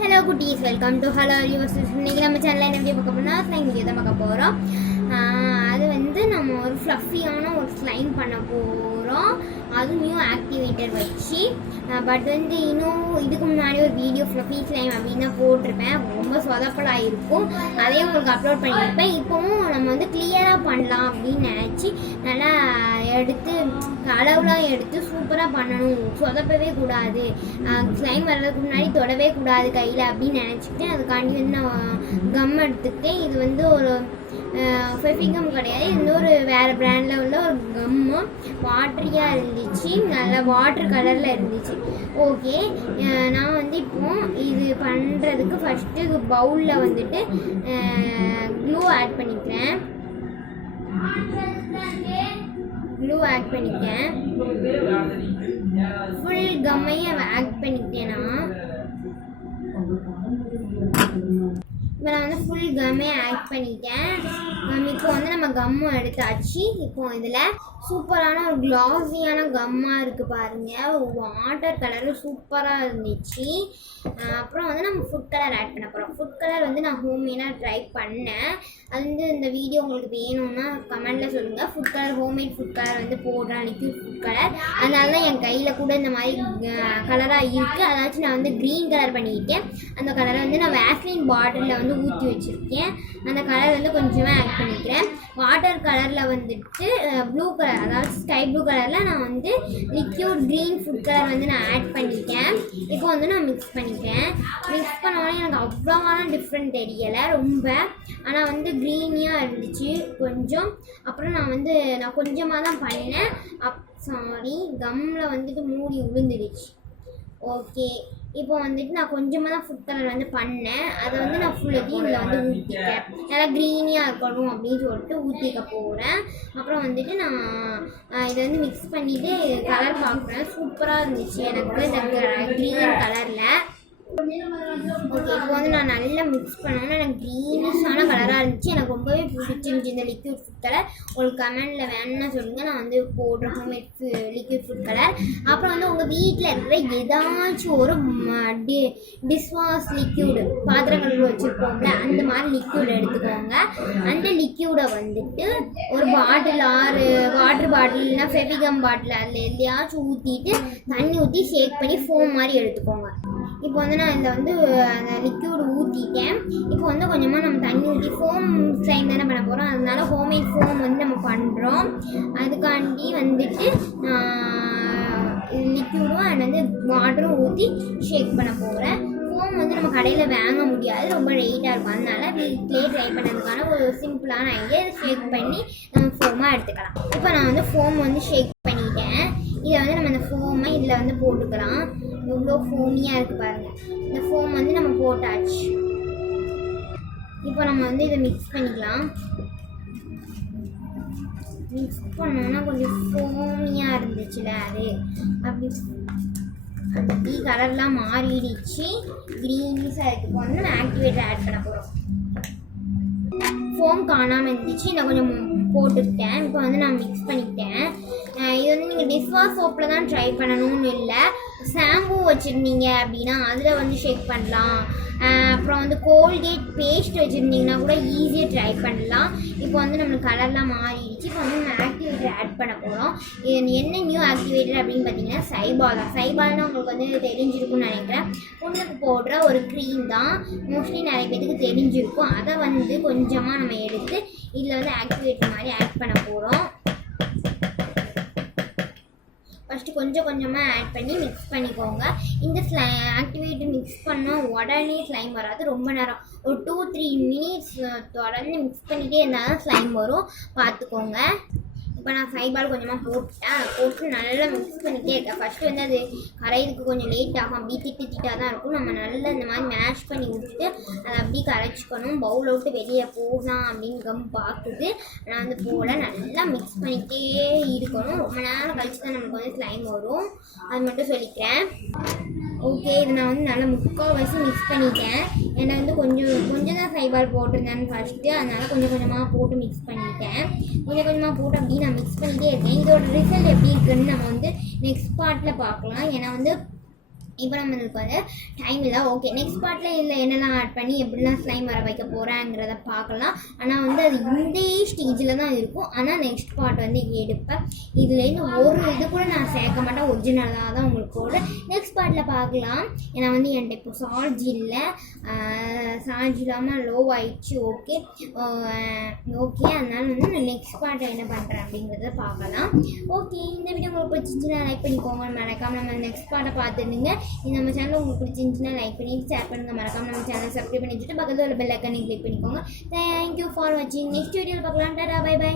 Hello goodies, welcome to Hello Viewers. இன்னைக்கு நம்ம சேனல்ல என்ன வீடியோ பார்க்க போறோம்னா ஸ்லைம் வீடியோ தான் பார்க்க போறோம். அது வந்து நம்ம ஒரு ஃப்ளஃபியான ஒரு ஸ்லைம் பண்ண போறோம். அது நியூ ஆக்டிவேட்டர் வச்சு பட் வந்து இன்னும் இதுக்கு முன்னாடி ஒரு வீடியோ ஃப்ளஃபி ஸ்லைம் அப்படின்னு தான் போட்டிருப்பேன். ரொம்ப சொதப்பலாக இருக்கும், அதையும் உங்களுக்கு அப்லோட் பண்ணியிருப்பேன். இப்போவும் நம்ம வந்து கிளியராக பண்ணலாம் அப்படின்னு நினச்சி நல்லா எடுத்து அளவுலாம் எடுத்து சூப்பராக பண்ணணும், சொதப்பவே கூடாது, ஸ்லைம் வர்றதுக்கு முன்னாடி தொடவே கூடாது கையில் அப்படின்னு நினச்சிக்கிட்டேன். அதுக்காண்டி வந்து நான் கம் எடுத்துக்கிட்டேன். இது வந்து ஒரு ஃபெஃபிகம் கிடையாது, இன்னொரு வேறு பிராண்டில் உள்ள ஒரு கம்மு வாட்டரியாக இருந்துச்சு, நல்லா வாட்டர் கலரில் இருந்துச்சு. ஓகே, நான் வந்து இப்போ இது பண்ணுறதுக்கு ஃபஸ்ட்டு பவுலில் வந்துட்டு க்ளூ ஆட் பண்ணிக்கிறேன். ஃபுல் கம்மையும் ஆட் பண்ணிக்கிட்டேன்னா இப்போ நான் வந்து ஃபுல் கம்மே ஆட் பண்ணிட்டேன். இப்போ வந்து நம்ம கம்மும் எடுத்தாச்சு. இப்போ இதில் சூப்பரான ஒரு க்ளாஸியான கம்மாக இருக்குது பாருங்கள், வாட்டர் கலரு சூப்பராக இருந்துச்சு. அப்புறம் வந்து நம்ம ஃபுட் கலர் ஆட் பண்ண போகிறோம். ஃபுட் கலர் வந்து நான் ஹோம்மேடாக ட்ரை பண்ணேன். அது வந்து இந்த வீடியோ உங்களுக்கு வேணும்னா கமெண்டில் சொல்லுங்கள். Food colour homemade food colour வந்து போடுறேன், லிக்விட் ஃபுட் கலர். அதனால தான் என் கையில் கூட இந்த மாதிரி கலராக இருக்குது. அதாச்சும் நான் வந்து க்ரீன் கலர் பண்ணிக்கிட்டேன். அந்த கலரை வந்து நான் வேஸ்லின் பாட்டிலில் வந்து ஊற்றி வச்சுருக்கேன். அந்த கலர் வந்து கொஞ்சமாக ஆட் பண்ணிக்கிறேன். வாட்டர் கலரில் வந்துட்டு ப்ளூ கலர், அதாவது ஸ்கை ப்ளூ கலரில் நான் வந்து லிக்யூட் க்ரீன் ஃபுட் கலர் வந்து நான் ஆட் பண்ணிட்டேன். இப்போ வந்து நான் மிக்ஸ் பண்ணிக்கிறேன். மிக்ஸ் பண்ணோன்னே எனக்கு அவ்வளோவான டிஃப்ரெண்ட் தெரியலை ரொம்ப, ஆனால் வந்து க்ரீனியாக இருந்துச்சு கொஞ்சம். அப்புறம் நான் கொஞ்சமாக தான் பண்ணேன். கம்மில் வந்துட்டு மூடி விழுந்துடுச்சு. ஓகே, இப்போ வந்துட்டு நான் கொஞ்சமாக தான் ஃபுட் கலர் வந்து பண்ணேன். அதை வந்து நான் ஃபுல்லாத்தையும் இதில் வந்து ஊற்றிட்டேன். நல்லா க்ரீனியாக இருக்கணும் அப்படின்னு சொல்லிட்டு ஊற்றிக்க போகிறேன். அப்புறம் வந்துட்டு நான் இதை வந்து மிக்ஸ் பண்ணிவிட்டு கலர் பார்க்குறேன். சூப்பராக இருந்துச்சு எனக்கு இந்த க்ரீன் கலரில். ஓகே, இப்போ வந்து நான் நல்லா மிக்ஸ் பண்ணோன்னா எனக்கு க்ரீனிஷான கலராக இருந்துச்சு. எனக்கு ரொம்பவே பிடிச்சிருந்துச்சி இந்த லிக்விட் ஃபுட் கலர். உங்களுக்கு கமெண்டில் வேணும்னா சொல்லுங்கள், நான் வந்து போடுறேன் ஹோம்மேட் லிக்விட் ஃபுட் கலர். அப்புறம் வந்து உங்கள் வீட்டில் இருக்கிற ஏதாச்சும் ஒரு டிஷ்வாஷ் லிக்யூடு, பாத்திரங்கள் வச்சுருக்கோம்ல, அந்த மாதிரி லிக்யூட் எடுத்துக்கோங்க. அந்த லிக்யூடை வந்துட்டு ஒரு பாட்டில் வாட்டர் பாட்டில்னா ஃபெவிகம் பாட்டில் அதில் எதையாச்சும் ஊற்றிட்டு தண்ணி ஊற்றி ஷேக் பண்ணி ஃபோம் மாதிரி எடுத்துக்கோங்க. இப்போ வந்து நான் இதில் வந்து அந்த லிக்யூடு ஊற்றிட்டேன். இப்போ வந்து கொஞ்சமாக நம்ம தண்ணி ஊற்றி ஃபோம் ஸ்லைம் தானே பண்ண போகிறோம், அதனால ஹோம்மேட் ஃபோம் வந்து நம்ம பண்ணுறோம். அதுக்காண்டி வந்துட்டு லிக்யூடும் அண்ட் வந்து வாட்டரும் ஊற்றி ஷேக் பண்ண போகிறேன். ஃபோம் வந்து நம்ம கடையில் வாங்க முடியாது, ரொம்ப ரேட்டாக இருக்கும். அதனால வீட்டிலே ட்ரை பண்ணுறதுக்கான ஒரு சிம்பிளான ஐடியா, இதை ஷேக் பண்ணி நம்ம ஃபோமாக எடுத்துக்கலாம். இப்போ நான் வந்து ஃபோம் வந்து ஷேக் பண்ணிட்டேன். இதை வந்து நம்ம இந்த ஃபோமை இதில் வந்து போட்டுக்கலாம். எவ்வளோ ஃபோமியாக இருக்குது பாருங்கள். இந்த ஃபோம் வந்து நம்ம போட்டாச்சு. இப்போ நம்ம வந்து இதை மிக்ஸ் பண்ணிக்கலாம். மிக்ஸ் பண்ணோன்னா கொஞ்சம் ஃபோமியாக இருந்துச்சுல, அது அப்படி கலர்லாம் மாறிடுச்சு, க்ரீனிஸாக இருக்குது. இப்போ வந்து நான் ஆக்டிவேட்டர் ஆட் பண்ண போகிறோம். ஃபோம் காணாமல் இருந்துச்சு, நான் கொஞ்சம் போட்டுக்கிட்டேன். இப்போ வந்து நான் மிக்ஸ் பண்ணிக்கிட்டேன். இது வந்து நீங்கள் டிஷ்வாஷ் சோப்பில் தான் ட்ரை பண்ணணும்னு இல்லை, ஷாம்பூ வச்சுருந்தீங்க அப்படின்னா அதில் வந்து ஷேக் பண்ணலாம். அப்புறம் வந்து கோல்கேட் பேஸ்ட் வச்சுருந்தீங்கன்னா கூட ஈஸியாக ட்ரை பண்ணலாம். இப்போ வந்து நம்மளுக்கு கலர்லாம் மாறிடுச்சு. இப்போ வந்து நம்ம ஆக்டிவேட்டர் ஆட் பண்ண போகிறோம். இது என்ன நியூ ஆக்டிவேட்டர் அப்படின்னு பார்த்தீங்கன்னா சைபால் தான். சைபால்னால் உங்களுக்கு வந்து தெரிஞ்சிருக்கும்னு நினைக்கிறேன். பொண்ணுக்கு போடுற ஒரு க்ரீம் தான், மோஸ்ட்லி நிறைய பேருக்கு தெரிஞ்சிருக்கும். அதை வந்து கொஞ்சமாக நம்ம எடுத்து இதில் வந்து ஆக்டிவேட்டர் மாதிரி ஆட் பண்ண போகிறோம். ஃபஸ்ட்டு கொஞ்சம் கொஞ்சமாக ஆட் பண்ணி மிக்ஸ் பண்ணிக்கோங்க. இந்த ஆக்டிவேட்டர் மிக்ஸ் பண்ணால் உடனே ஸ்லைம் வராது, ரொம்ப நேரம் ஒரு 2-3 மினிட்ஸ் தொடர்ந்து மிக்ஸ் பண்ணிகிட்டே இருந்தால் தான் ஸ்லைம் வரும், பார்த்துக்கோங்க. இப்போ நான் சைபால் கொஞ்சமாக போட்டு நல்லா மிக்ஸ் பண்ணிகிட்டே இருக்கேன். ஃபஸ்ட்டு வந்து அது கரையிறதுக்கு கொஞ்சம் லேட் ஆகும், அப்படி திட்டாக தான் இருக்கும். நம்ம நல்லா இந்த மாதிரி மேஷ் பண்ணி விட்டுட்டு அதை அப்படியே கரைச்சிக்கணும். பவுலை விட்டு வெளியே போகலாம் அப்படின்னு கம் பார்க்குது, நான் வந்து போல நல்லா மிக்ஸ் பண்ணிகிட்டே இருக்கணும். ரொம்ப நேரம் கழிச்சு தான் நமக்கு வந்து ஸ்லைம் வரும், அது மட்டும் சொல்லிக்கிறேன். ஓகே, இது நான் வந்து நல்லா முக்கால்வாசி மிக்ஸ் பண்ணிட்டேன். ஏன்னா வந்து கொஞ்சம் தான் சைபால் போட்டிருந்தேன் ஃபஸ்ட்டு, அதனால் கொஞ்சம் கொஞ்சமாக போட்டு மிக்ஸ் பண்ணிட்டேன். கொஞ்சம் கொஞ்சமாக போட்டு அப்படியே நான் மிக்ஸ் பண்ணிகிட்டே இருக்கேன். இதோட ரிசல்ட் எப்படி இருக்குன்னு நம்ம வந்து நெக்ஸ்ட் பார்ட்டில் பார்க்கலாம். ஏன்னா வந்து இப்போ நம்மளுக்கு வந்து டைம் இல்லை. ஓகே, நெக்ஸ்ட் பார்ட்டில் இதில் என்னெல்லாம் ஆட் பண்ணி எப்படிலாம் ஸ்லைம் வர வைக்க போகிறேங்கிறத பார்க்கலாம். ஆனால் வந்து அது இந்த ஸ்டேஜில் தான் இருக்கும். ஆனால் நெக்ஸ்ட் பார்ட் வந்து எடுப்பேன். இதுலேருந்து ஒரு இது கூட நான் சேர்க்க மாட்டேன், ஒரிஜினலாக தான் உங்களுக்கு போடு. நெக்ஸ்ட் பார்ட்டில் பார்க்கலாம். ஏன்னா வந்து என்கிட்ட இப்போ சார்ஜ் இல்லை, சார்ஜ் இல்லாமல் லோ ஆயிடுச்சு. ஓகே ஓகே, அதனால வந்து நான் நெக்ஸ்ட் பார்ட்டை என்ன பண்ணுறேன் அப்படிங்கிறத பார்க்கலாம். ஓகே, இந்த வீடியோ உங்களுக்கு பிடிச்சிருந்துச்சுன்னா லைக் பண்ணிக்கோங்க. மறக்காமல் நம்ம நெக்ஸ்ட் பார்ட்டை பார்த்துருந்துங்க. நம்ம சேனல் உங்களுக்கு பிடிச்சிருந்துச்சுன்னா லைக் பண்ணிட்டு ஷேர் பண்ணுங்க. மறக்காம நம்ம சேனல் சப்ஸ்கிரைப் பண்ணி வச்சுட்டு பக்கத்தில் உள்ள பெல் ஐக்கானை கிளிக் பண்ணிக்கோங்க. தேங்க்யூ ஃபார் வாட்சிங். நெக்ஸ்ட் வீடியோவில் பார்க்கலாம். Tata, bye by.